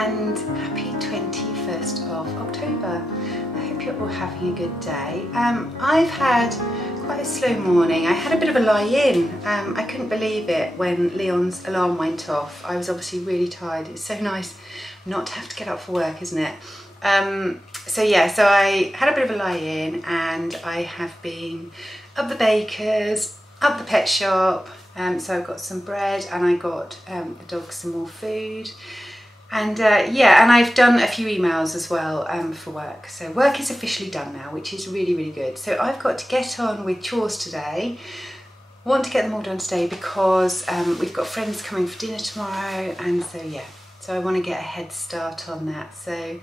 and happy 21st of October. I hope you're all having a good day. I've had quite a slow morning. I had a bit of a lie-in. I couldn't believe it when Leon's alarm went off. I was obviously really tired. It's so nice not to have to get up for work, isn't it? So I had a bit of a lie-in, and I have been up the baker's, up the pet shop. So I've got some bread, and I got the dog some more food. And and I've done a few emails as well for work. So work is officially done now, which is really, really good. So I've got to get on with chores today. Want to get them all done today because we've got friends coming for dinner tomorrow, and so I want to get a head start on that. So I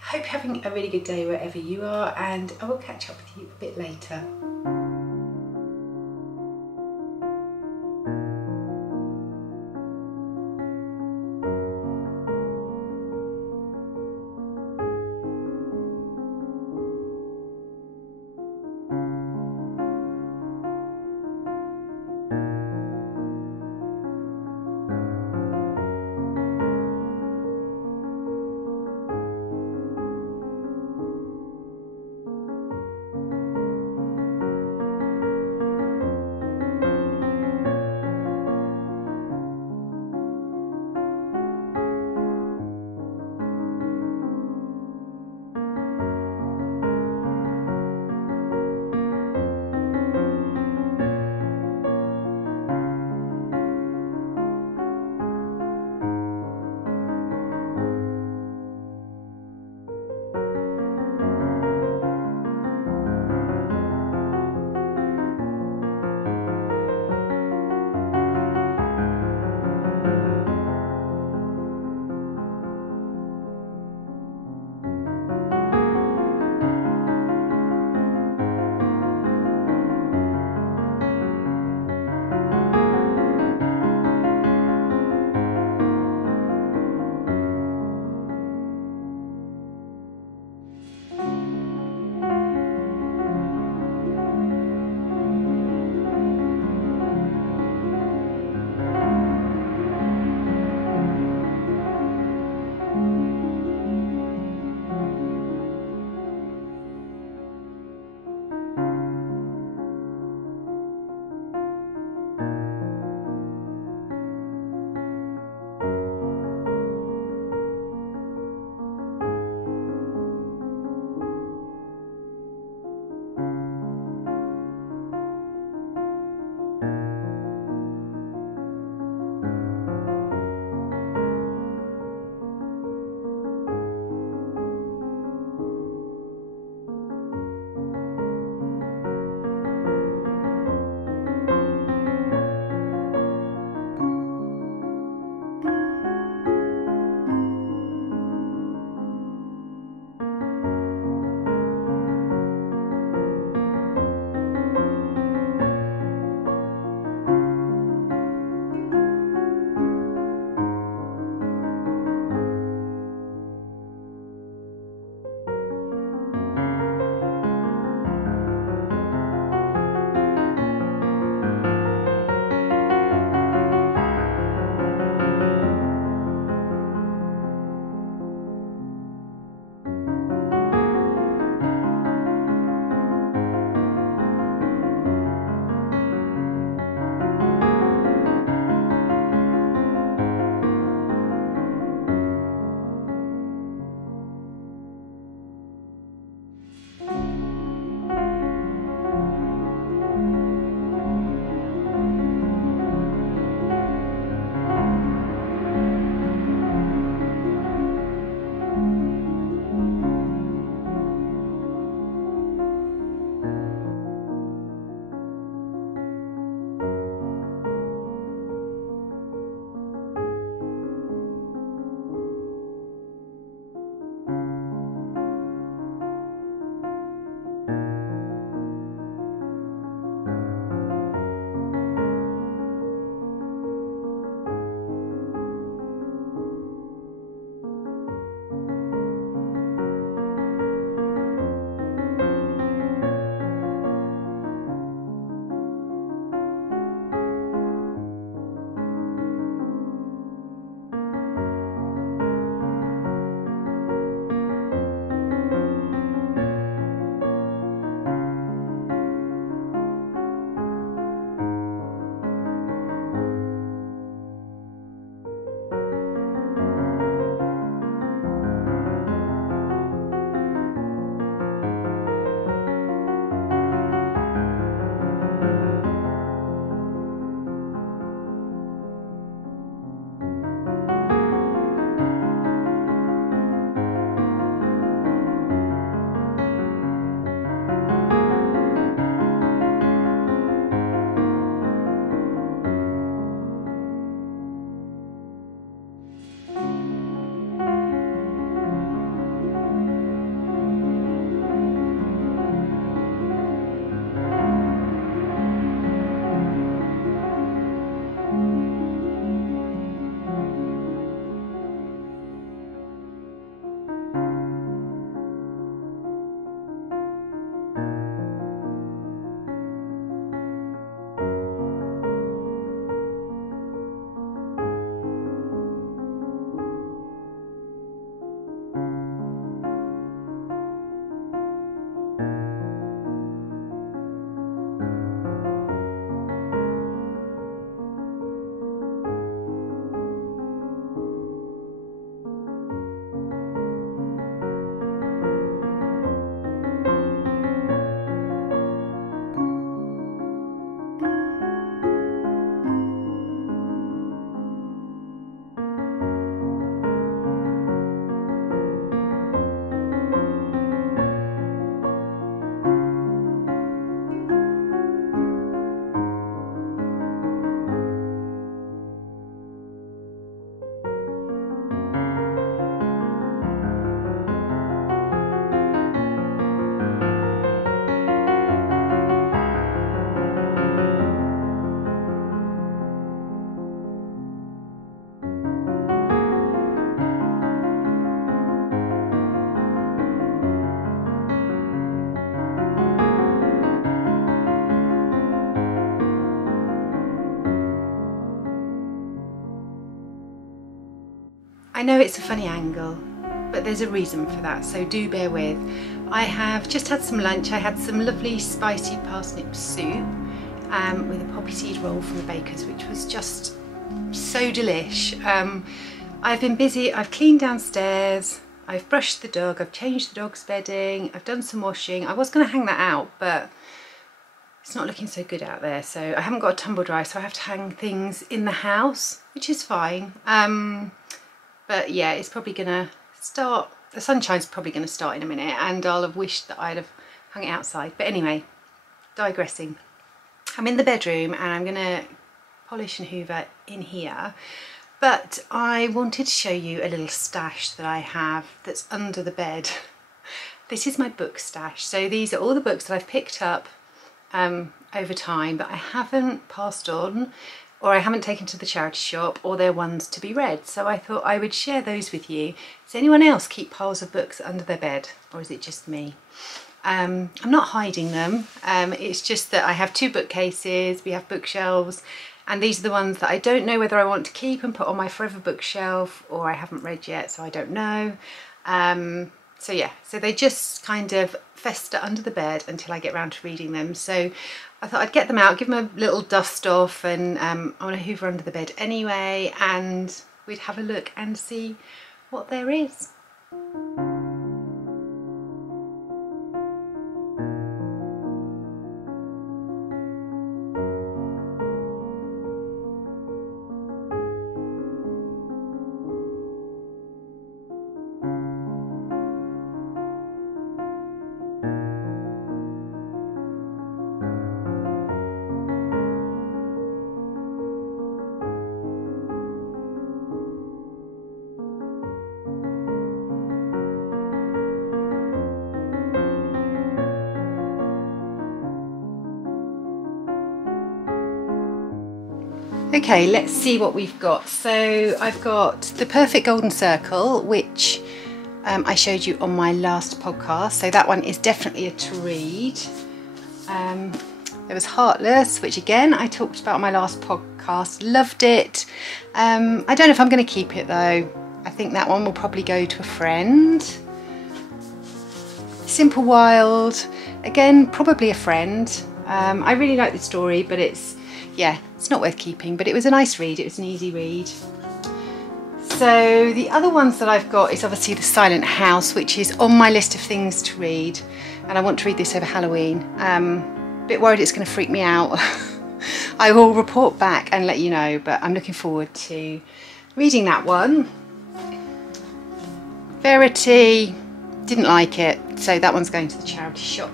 hope you're having a really good day wherever you are, and I will catch up with you a bit later. I know it's a funny angle, but there's a reason for that, so do bear with. I have just had some lunch. I had some lovely spicy parsnip soup with a poppy seed roll from the baker's, which was just so delish. I've been busy. I've cleaned downstairs, I've brushed the dog, I've changed the dog's bedding, I've done some washing. I was going to hang that out, but it's not looking so good out there, so I haven't got a tumble dryer, so I have to hang things in the house, which is fine. But yeah, it's probably gonna start, the sunshine's probably gonna start in a minute, and I'll have wished that I'd have hung it outside. But anyway, digressing. I'm in the bedroom and I'm gonna polish and hoover in here, but I wanted to show you a little stash that I have that's under the bed. This is my book stash. So these are all the books that I've picked up over time, but I haven't passed on, or I haven't taken to the charity shop, or they're ones to be read. So I thought I would share those with you. Does anyone else keep piles of books under their bed, or is it just me? I'm not hiding them. It's just that I have two bookcases, we have bookshelves, and these are the ones that I don't know whether I want to keep and put on my forever bookshelf, or I haven't read yet, so I don't know. So yeah, so they just kind of fester under the bed until I get round to reading them. So I thought I'd get them out, give them a little dust off, and I want to hoover under the bed anyway, and we'd have a look and see what there is. Okay, let's see what we've got. So I've got The Perfect Golden Circle, which I showed you on my last podcast. So that one is definitely a to read. There was Heartless, which again I talked about on my last podcast. Loved it. I don't know if I'm going to keep it though. I think that one will probably go to a friend. Simple Wild, again probably a friend. I really like the story, but it's not worth keeping, but it was a nice read. It was an easy read. So the other ones that I've got is obviously The Silent House, which is on my list of things to read, and I want to read this over Halloween. A bit worried it's going to freak me out. I will report back and let you know, but I'm looking forward to reading that one. Verity, didn't like it, so that one's going to the charity shop.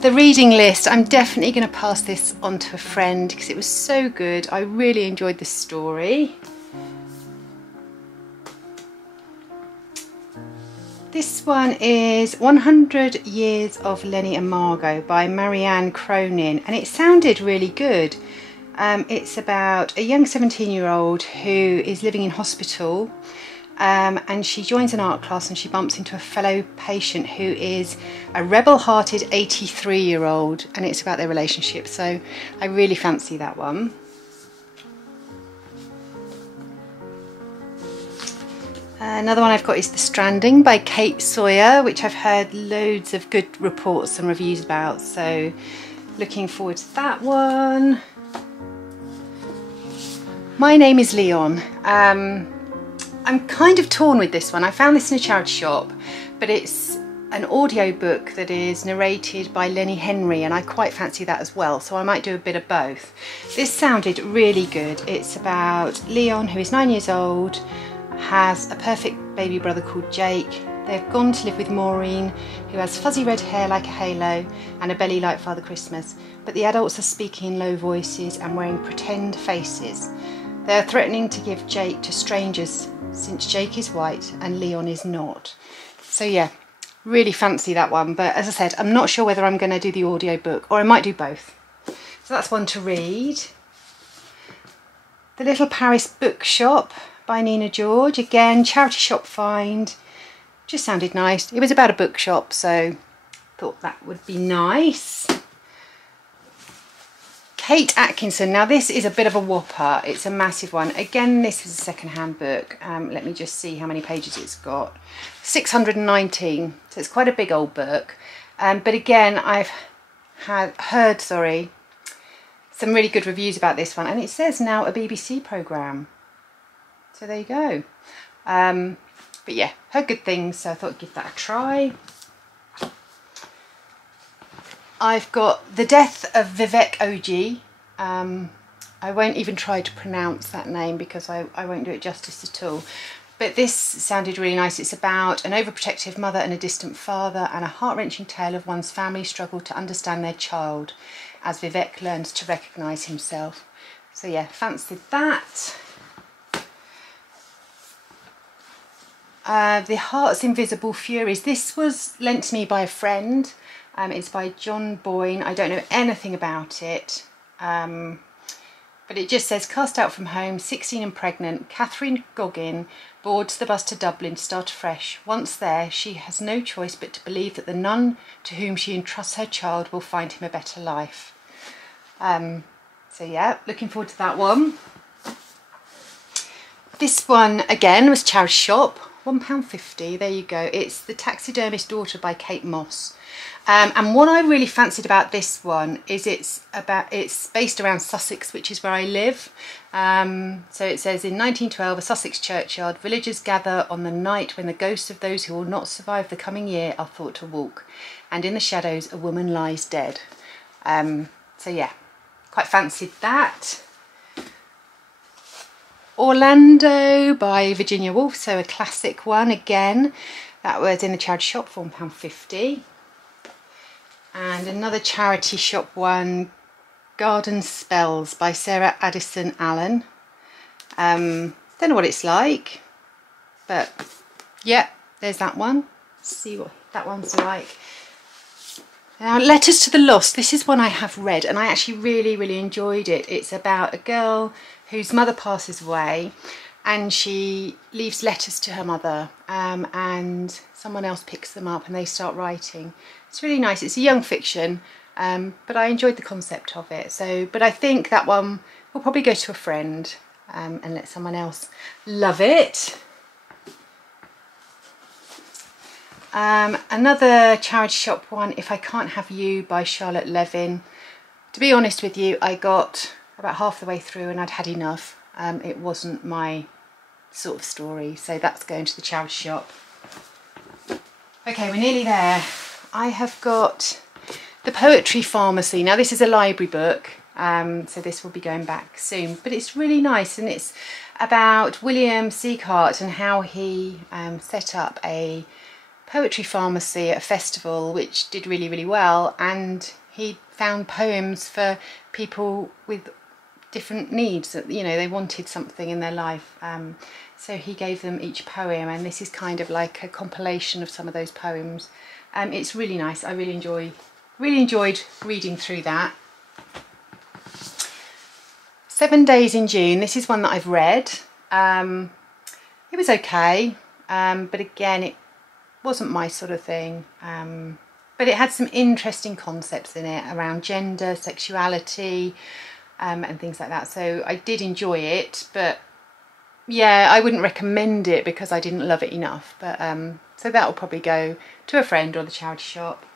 The reading list, I'm definitely going to pass this on to a friend because it was so good. I really enjoyed this story. This one is 100 Years of Lenny and Margot by Marianne Cronin, and it sounded really good. It's about a young 17-year-old who is living in hospital, and she joins an art class and she bumps into a fellow patient who is a rebel-hearted 83-year-old, and it's about their relationship, so I really fancy that one. Another one I've got is The Stranding by Kate Sawyer, which I've heard loads of good reports and reviews about, so looking forward to that one. My Name is Leon. I'm kind of torn with this one. I found this in a charity shop, but it's an audio book that is narrated by Lenny Henry, and I quite fancy that as well, so I might do a bit of both. This sounded really good. It's about Leon, who is 9 years old, has a perfect baby brother called Jake. They've gone to live with Maureen, who has fuzzy red hair like a halo and a belly like Father Christmas, but the adults are speaking in low voices and wearing pretend faces. They are threatening to give Jake to strangers since Jake is white and Leon is not. So yeah, really fancy that one, but as I said, I'm not sure whether I'm going to do the audio book, or I might do both. So that's one to read. The Little Paris Bookshop by Nina George, again charity shop find, just sounded nice. It was about a bookshop, so thought that would be nice. Kate Atkinson. Now this is a bit of a whopper. It's a massive one. Again, this is a second-hand book. Let me just see how many pages it's got. 619. So it's quite a big old book. But again, I've heard some really good reviews about this one, and it says now a BBC programme. So there you go. But yeah, heard good things, so I thought I'd give that a try. I've got The Death of Vivek Oji. I won't even try to pronounce that name because I won't do it justice at all. But this sounded really nice. It's about an overprotective mother and a distant father, and a heart-wrenching tale of one's family struggle to understand their child as Vivek learns to recognise himself. So yeah, fancied that. The Heart's Invisible Furies. This was lent to me by a friend. It's by John Boyne. I don't know anything about it, but it just says, cast out from home, 16 and pregnant, Catherine Goggin boards the bus to Dublin to start afresh. Once there, she has no choice but to believe that the nun to whom she entrusts her child will find him a better life. So yeah, looking forward to that one. This one, again, was charity shop, £1.50, there you go. It's The Taxidermist's Daughter by Kate Moss. And what I really fancied about this one is it's based around Sussex, which is where I live. So it says, in 1912, a Sussex churchyard, villagers gather on the night when the ghosts of those who will not survive the coming year are thought to walk, and in the shadows a woman lies dead. So yeah, quite fancied that. Orlando by Virginia Woolf, so a classic one again. That was in the charity shop for £1.50. And another charity shop one, Garden Spells by Sarah Addison Allen. Don't know what it's like, but yeah, there's that one. Let's see what that one's like. Now, Letters to the Lost. This is one I have read, and I actually really enjoyed it. It's about a girl whose mother passes away, and she leaves letters to her mother, and someone else picks them up and they start writing. It's really nice. It's a young fiction, but I enjoyed the concept of it. So, but I think that one will probably go to a friend and let someone else love it. Another charity shop one, If I Can't Have You by Charlotte Levin. To be honest with you, I got about half the way through and I'd had enough. It wasn't my sort of story, so that's going to the charity shop. Okay, we're nearly there. I have got The Poetry Pharmacy. Now this is a library book, so this will be going back soon, but it's really nice, and it's about William Sieghart and how he set up a poetry pharmacy at a festival which did really well, and he found poems for people with different needs, that, you know, they wanted something in their life, so he gave them each poem, and this is kind of like a compilation of some of those poems. It's really nice. I really enjoyed reading through that. 7 Days in June. This is one that I've read. It was okay, but again, it wasn't my sort of thing. But it had some interesting concepts in it around gender, sexuality, and things like that. So I did enjoy it, but yeah, I wouldn't recommend it because I didn't love it enough. But so that will probably go to a friend or the charity shop.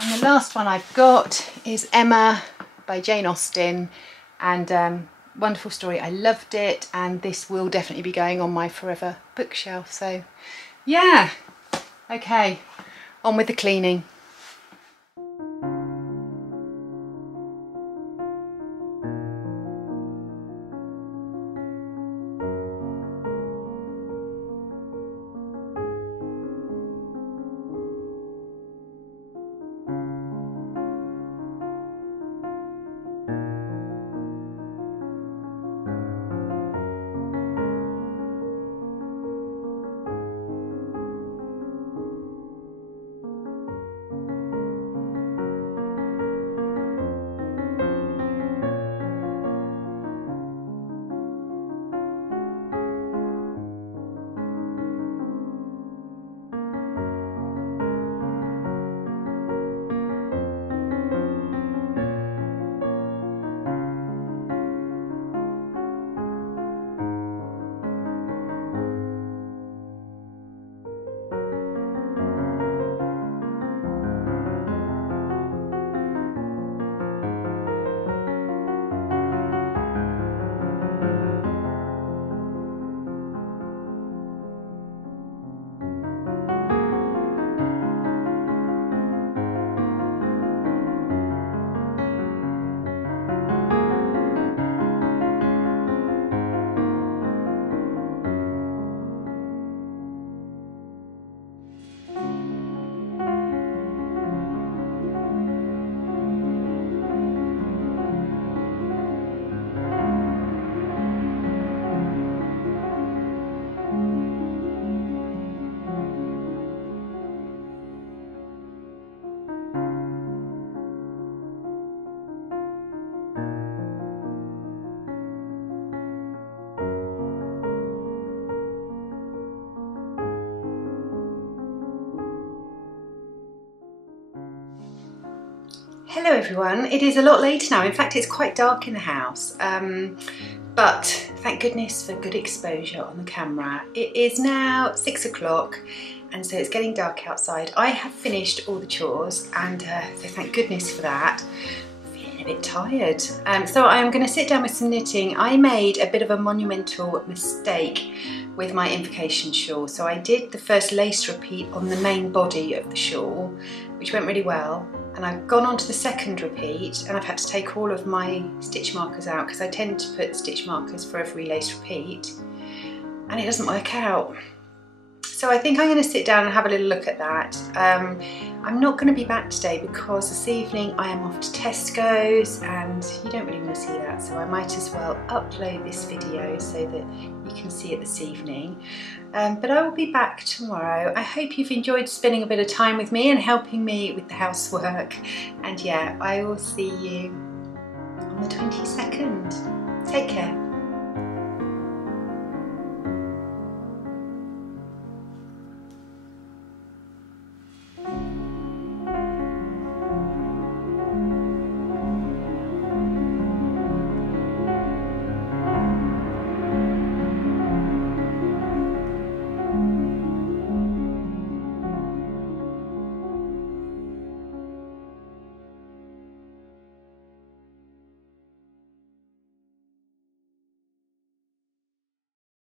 And the last one I've got is Emma by Jane Austen, and wonderful story. I loved it, and this will definitely be going on my forever bookshelf. So yeah, okay, on with the cleaning. Hello everyone, it is a lot later now. In fact, it's quite dark in the house, but thank goodness for good exposure on the camera. It is now 6 o'clock and so it's getting dark outside. I have finished all the chores and so thank goodness for that. I'm feeling a bit tired. So I'm going to sit down with some knitting. I made a bit of a monumental mistake with my invocation shawl. So I did the first lace repeat on the main body of the shawl, which went really well. And I've gone on to the second repeat and I've had to take all of my stitch markers out because I tend to put stitch markers for every lace repeat and it doesn't work out. So I think I'm going to sit down and have a little look at that. I'm not going to be back today because this evening I am off to Tesco's and you don't really want to see that, so I might as well upload this video so that you can see it this evening. But I will be back tomorrow. I hope you've enjoyed spending a bit of time with me and helping me with the housework. And yeah, I will see you on the 22nd. Take care.